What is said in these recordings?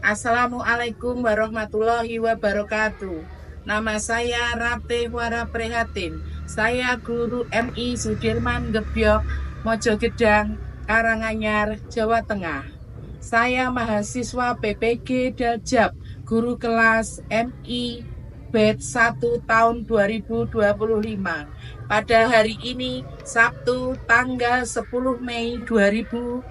Assalamualaikum warahmatullahi wabarakatuh. Nama saya Ratih Wara Prihatin. Saya guru MI Sudirman Gebyok, Mojogedang, Karanganyar, Jawa Tengah. Saya mahasiswa PPG Daljab, guru kelas MI batch 1 tahun 2025. Pada hari ini, Sabtu tanggal 10 Mei 2025,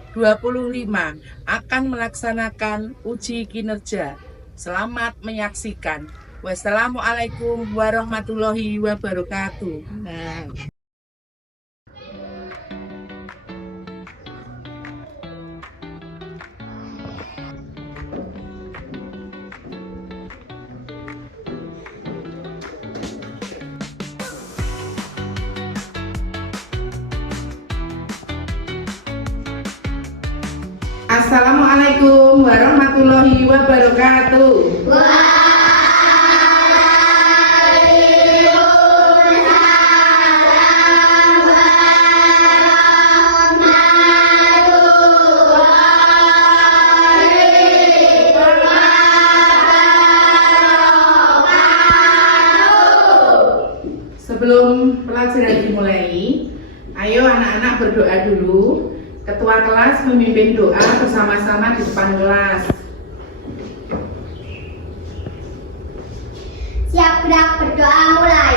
akan melaksanakan uji kinerja. Selamat menyaksikan. Wassalamualaikum warahmatullahi wabarakatuh. Assalamualaikum warahmatullahi wabarakatuh. Sebelum pelajaran dimulai, ayo anak-anak berdoa dulu. Ketua kelas memimpin doa bersama-sama di depan kelas. Siap gerak, berdoa mulai.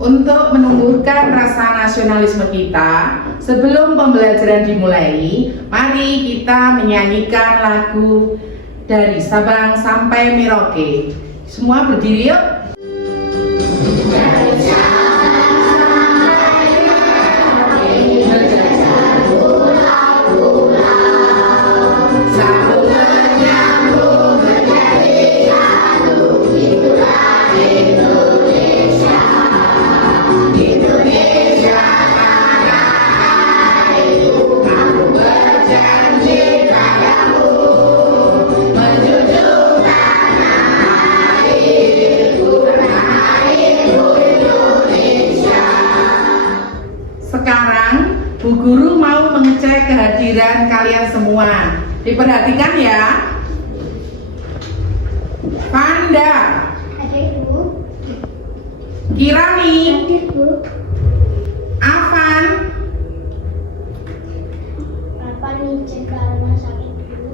Untuk menumbuhkan rasa nasionalisme kita, sebelum pembelajaran dimulai, mari kita menyanyikan lagu dari Sabang sampai Merauke. Semua berdiri yuk. Sekarang Bu Guru mau mengecek kehadiran kalian semua. Diperhatikan ya. Panda, Hadir, Bu. Kirani, Hadir, Bu. Afan, Apa nih cek ke rumah sakit dulu?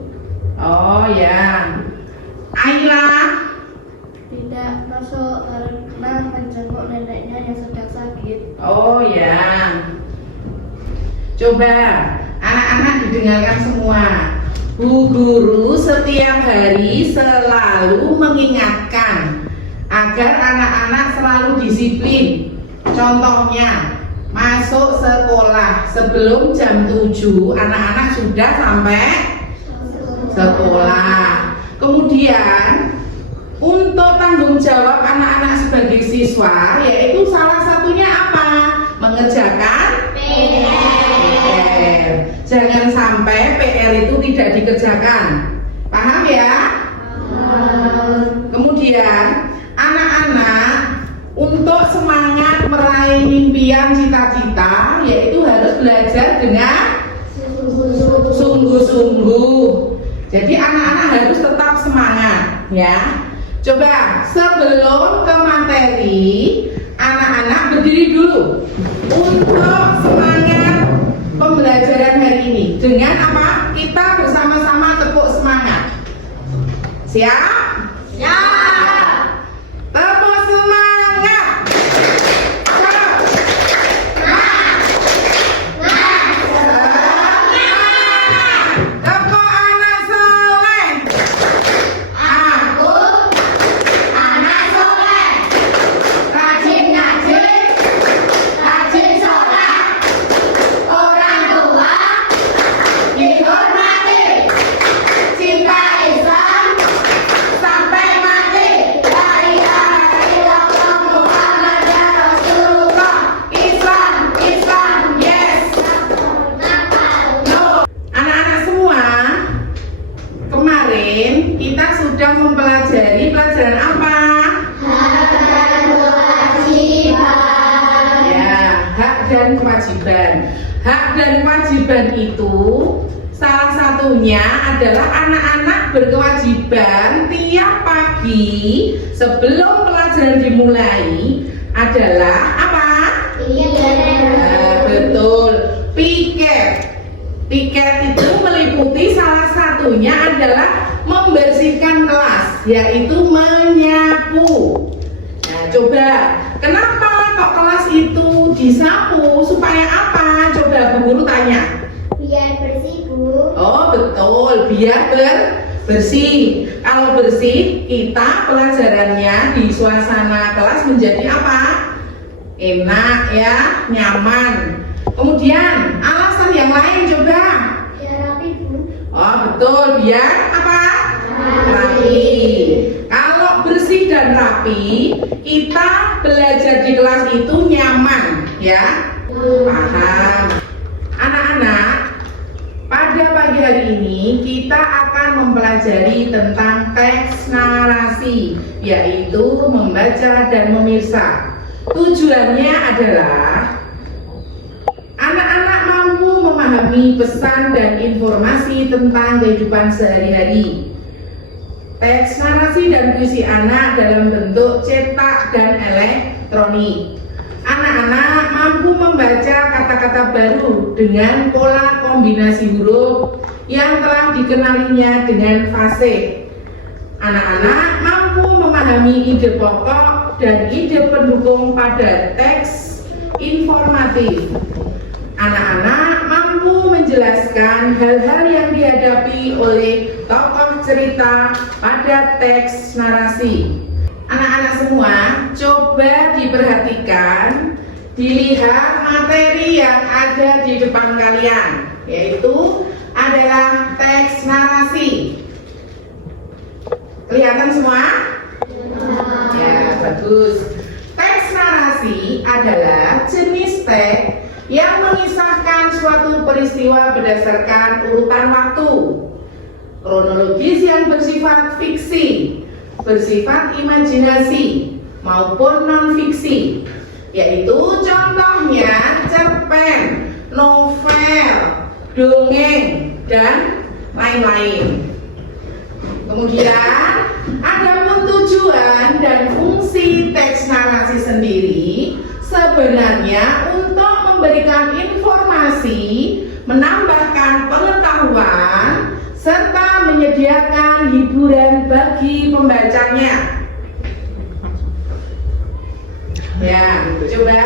oh ya, Ayla, Tidak masuk karena menjenguk neneknya yang sedang sakit. oh ya. Coba anak-anak didengarkan semua. Bu Guru setiap hari selalu mengingatkan agar anak-anak selalu disiplin. Contohnya, masuk sekolah sebelum jam 7, anak-anak sudah sampai sekolah. Kemudian, untuk tanggung jawab anak-anak sebagai siswa, yaitu salah satunya apa? Mengerjakan PR. Jangan sampai PR itu tidak dikerjakan. Paham ya? Kemudian anak-anak untuk semangat meraih impian cita-cita, yaitu harus belajar dengan sungguh-sungguh. Jadi anak-anak harus tetap semangat, ya. Coba sebelum ke materi, anak-anak berdiri dulu untuk semangat pembelajaran hari ini. Dengan apa? Kita bersama-sama tepuk semangat. Siap? Siap. Tepuk semangat. Tepuk anak soleh. Aku anak soleh. Rajin ngaji, rajin sholat. Orang tua dihormati. Cinta Islam sampai mati. La ilaha illallah Muhammadur Rasulullah. Islam, Islam, yes. No. Anak-anak semua, kemarin kita sudah mempelajari pelajaran apa? Ya, hak dan kewajiban. Hak dan kewajiban itu salah satunya adalah anak-anak berkewajiban tiap pagi sebelum pelajaran dimulai adalah apa? Nah, betul, piket. Piket itu meliputi salah satunya adalah membersihkan kelas, yaitu menyapu. Nah, coba, kenapa kok kelas itu disapu? Supaya apa? Coba Bu Guru tanya. Biar bersih, Bu. Oh betul, biar bersih. Kalau bersih, kita pelajarannya di suasana kelas menjadi apa? Enak ya, nyaman. Kemudian alasan yang lain coba. Biar rapi, Bu. Oh betul, biar apa? Rapi. Kalau bersih dan rapi, kita belajar di kelas itu nyaman, ya. Paham? Anak-anak, pada pagi hari ini kita akan mempelajari tentang teks narasi, yaitu membaca dan memirsa. Tujuannya adalah anak-anak mampu memahami pesan dan informasi tentang kehidupan sehari-hari. Teks narasi dan puisi anak dalam bentuk cetak dan elektronik. Anak-anak mampu membaca kata-kata baru dengan pola kombinasi huruf yang telah dikenalinya dengan fasih. Anak-anak mampu memahami ide pokok dan ide pendukung pada teks informatif. Anak-anak mampu menjelaskan hal-hal yang dihadapi oleh tokoh cerita pada teks narasi. Anak-anak semua, coba diperhatikan, dilihat materi yang ada di depan kalian, yaitu adalah teks narasi. Kelihatan semua? Ya, bagus. Teks narasi adalah jenis teks yang mengisahkan suatu peristiwa berdasarkan urutan waktu, kronologis yang bersifat fiksi, bersifat imajinasi maupun non-fiksi, yaitu contohnya cerpen, novel, dongeng, dan lain-lain. Kemudian adapun tujuan dan fungsi teks narasi sendiri sebenarnya untuk memberikan informasi, menambahkan pengetahuan, serta menyediakan hiburan bagi pembacanya. Ya, coba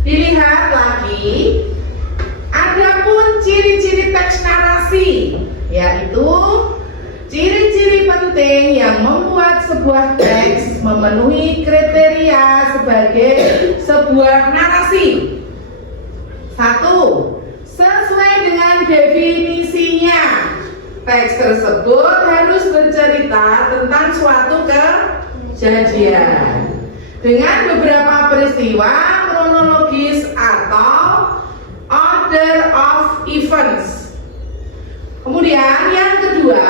dilihat lagi. Adapun ciri-ciri teks narasi, yaitu ciri-ciri penting yang membuat sebuah teks memenuhi kriteria sebagai sebuah narasi. 1. Sesuai dengan definisinya, teks tersebut harus bercerita tentang suatu kejadian dengan beberapa peristiwa kronologis atau order of events. Kemudian yang kedua,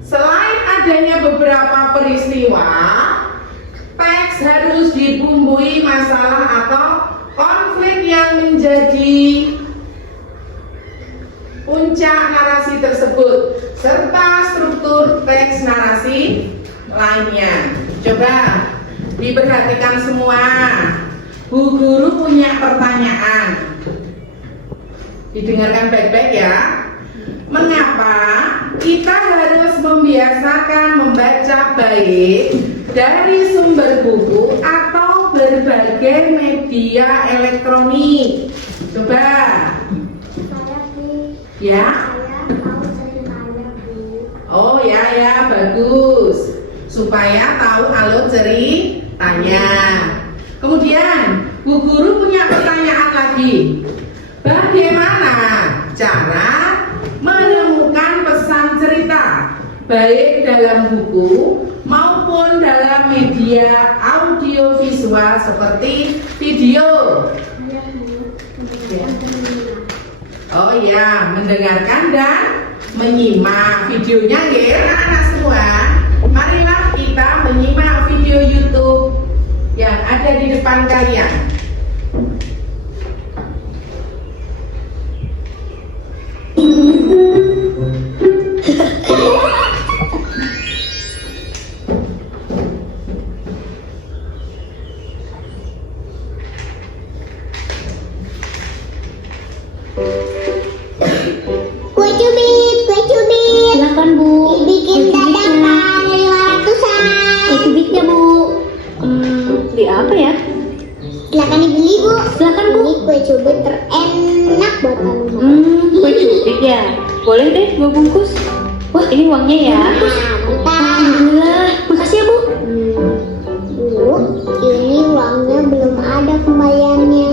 selain adanya beberapa peristiwa, teks harus harus dibumbui masalah atau konflik yang menjadi puncak narasi tersebut serta struktur teks narasi lainnya. Coba diperhatikan semua. Bu guru punya pertanyaan. Didengarkan baik-baik ya. Mengapa kita harus membiasakan membaca baik dari sumber buku atau berbagai media elektronik? Coba. Ya. Oh ya, bagus. Supaya tahu alur ceritanya. Kemudian, Bu Guru punya pertanyaan lagi. Bagaimana cara menemukan pesan cerita baik dalam buku maupun dalam media audiovisual seperti video? Oh ya, mendengarkan dan menyimak videonya ya anak-anak semua. Marilah kita menyimak video YouTube yang ada di depan kalian. Kue cubit. Silakan Bu. Bikin dadakan 500-an. Kue cubitnya Bu. Beli apa ya? Silakan dibeli Bu. Silakan Bu. Ini kue cubit terenak buat kamu. Kue cubit ya. Boleh deh 2 bungkus. Wah, ini uangnya ya. Mantap. Alhamdulillah. Makasih ya Bu. Bu, ini uangnya belum ada kembaliannya.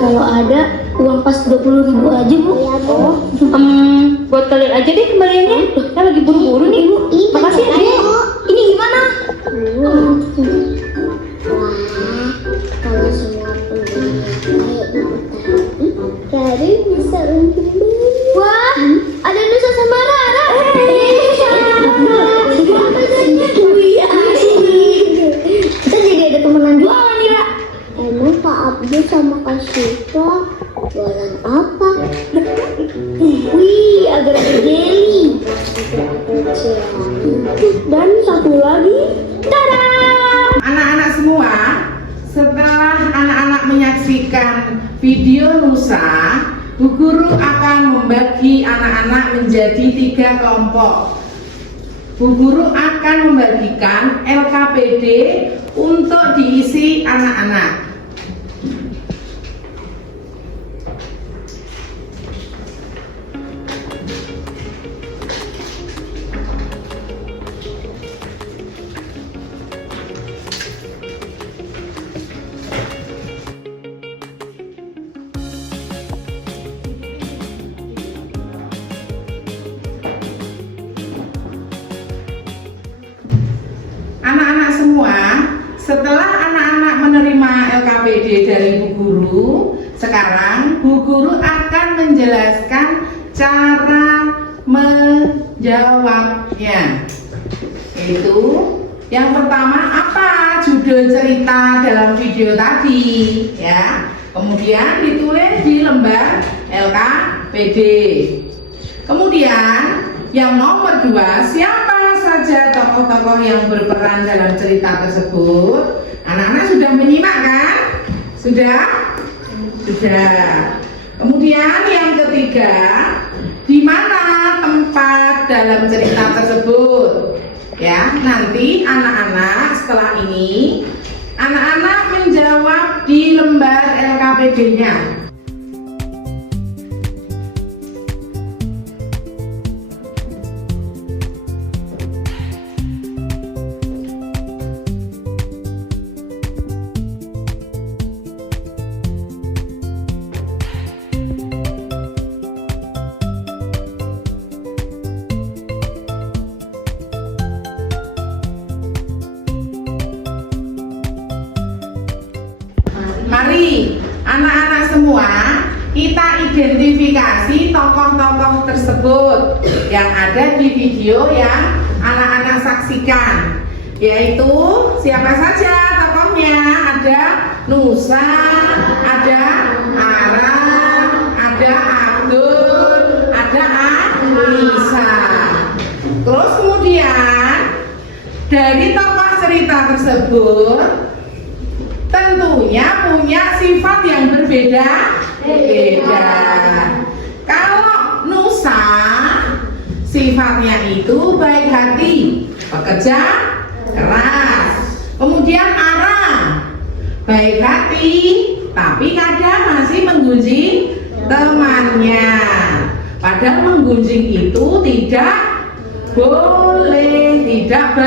Kalau ada uang pas 20.000 aja Bu. Ya Bu. Buat kalian aja deh kembaliannya. Kita lagi buru-buru nih Bu. Ini Makasih ya beneran, Bu. Bu. Ini gimana? Wah, kalau semua pengguna kayak ibu tadi, Rari bisa untung banyak. Wah, ada Nusa sama Rara. Wih, asik. Kita jadi ada temenan jualan nih, Ra. Emang Kak Abdul sama Kak Syifa jualan apa? Wih, agar-agar jelly. Dan satu lagi, tada! Anak-anak semua, setelah anak-anak menyaksikan video Nusa, Bu Guru akan membagi anak-anak menjadi 3 kelompok. Bu Guru akan membagikan LKPD untuk diisi anak-anak. Anak-anak semua, setelah anak-anak menerima LKPD dari Bu Guru, sekarang Bu Guru akan menjelaskan cara menjawabnya. Yaitu yang pertama, apa judul cerita dalam video tadi, ya. Kemudian ditulis di lembar LKPD. Kemudian yang nomor 2, siapa saja tokoh-tokoh yang berperan dalam cerita tersebut? Anak-anak sudah menyimak kan? Sudah? Sudah. Kemudian yang ketiga, di mana tempat dalam cerita tersebut? Ya, nanti anak-anak setelah ini, anak-anak menjawab di lembar LKPD-nya. Mari anak-anak semua kita identifikasi tokoh-tokoh tersebut yang ada di video yang anak-anak saksikan. Yaitu siapa saja tokohnya? contohnya ada Nusa, ada Ara, ada Abdul, ada Anissa. Terus kemudian dari tokoh cerita tersebut tentunya punya sifat yang berbeda-beda. Kalau Nusa sifatnya itu baik hati, pekerja keras. Kemudian Ara baik hati, tapi kadang masih menggunjing temannya. Padahal menggunjing itu tidak boleh, tidak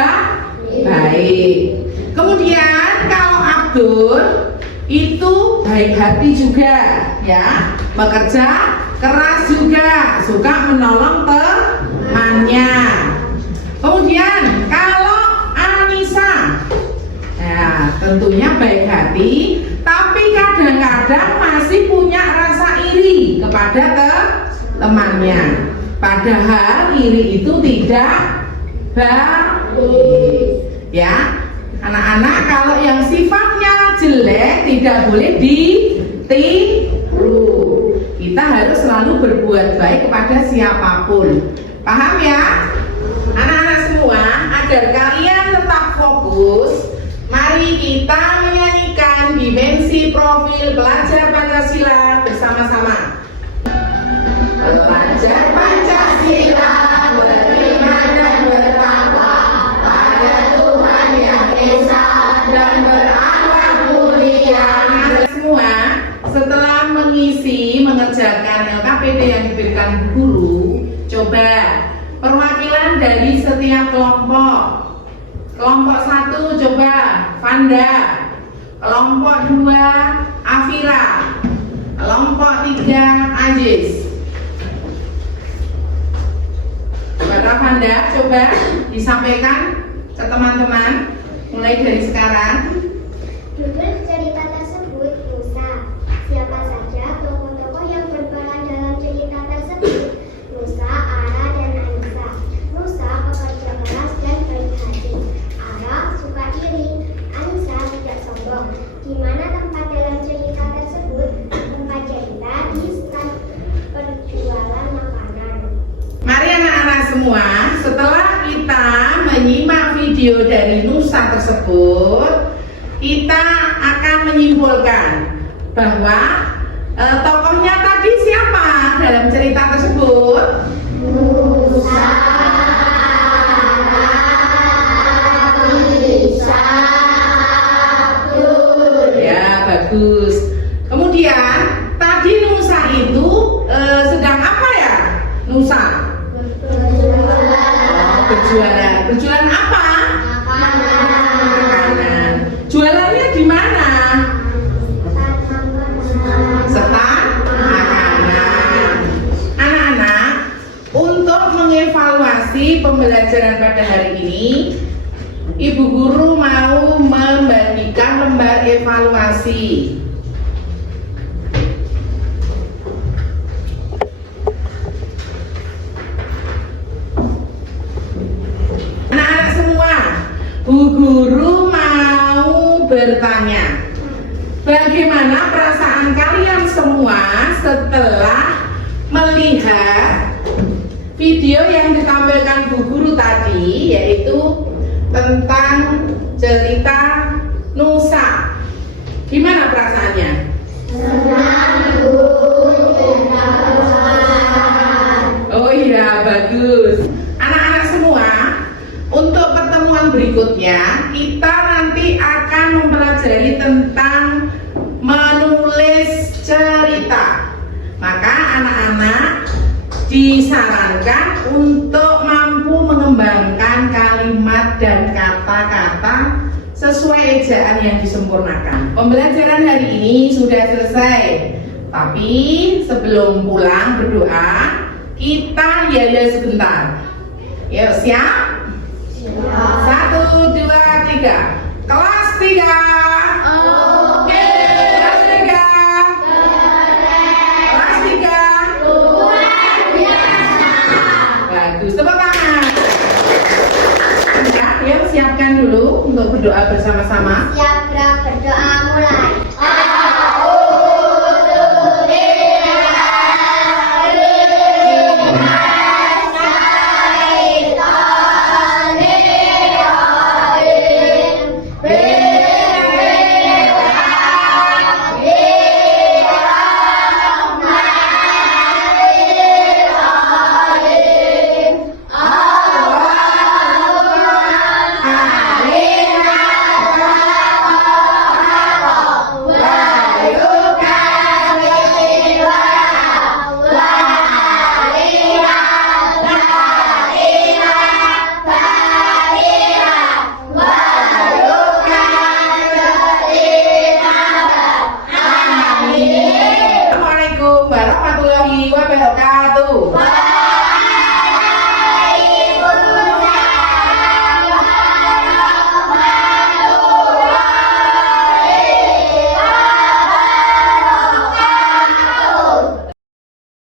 baik. Kemudian kalau Abdul itu baik hati juga, ya, bekerja keras juga, suka menolong temannya. Kemudian kalau Anissa, ya, tentunya baik hati, tapi kadang-kadang masih punya rasa iri kepada temannya. Padahal iri itu tidak baik. Ya, anak-anak, kalau yang sifatnya jelek tidak boleh ditiru. Kita harus selalu berbuat baik kepada siapapun. Paham ya? Anak-anak semua, agar kalian tetap fokus, mari kita menyanyikan dimensi profil pelajar Pancasila bersama-sama. Pelajar Pancasila beriman dan bertakwa pada Tuhan Yang Esa dan berakhlak mulia. Semua setelah mengerjakan LKPD yang diberikan guru, coba perwakilan dari setiap kelompok. Kelompok 1 coba Fanda, kelompok 2 Afira, kelompok 3 Ajis. Para Fanda, coba disampaikan ke teman-teman mulai dari sekarang. Judul cerita tersebut Nusa. Siapa saja tokoh-tokoh yang berperan dalam cerita tersebut? Nusa, Ara, dan Anissa. Nusa pekerja keras dan baik hati. Ara suka iri. Anissa tidak sombong. Di mana tempat dalam cerita tersebut? Tempat cerita di stand perjualan makanan. Mari anak-anak semua, setelah kita menyimak video dari Nusa tersebut, kita akan menyimpulkan bahwa tokohnya tadi siapa dalam cerita tersebut? Nusa, Anissa, Abdul. Ya, bagus. Kemudian tadi Nusa itu sedang apa ya? Nusa berjualan. Berjualan apa? Makanan. Jualannya di mana? Stand makanan. Anak-anak, untuk mengevaluasi pembelajaran pada hari ini, Ibu Guru mau membagikan lembar evaluasi. Anak-anak semua, Bu Guru mau bertanya, bagaimana perasaan kalian semua setelah melihat video yang ditampilkan Bu Guru tadi, yaitu tentang cerita Nusa? Gimana perasaannya? Oh iya, bagus. Anak-anak semua, untuk pertemuan berikutnya kita nanti akan mempelajari tentang menulis cerita. Maka anak-anak disarankan untuk mampu mengembangkan kalimat dan kata-kata sesuai ejaan yang disempurnakan. Pembelajaran hari ini sudah selesai, tapi sebelum pulang berdoa, kita yel sebentar. Yuk, siap? 1, 2, 3. Kelas 3. Oke. Kelas 3. Kelas 3. Luar biasa. Bagus, tepuk tangan. Ya, siapkan dulu untuk berdoa bersama-sama.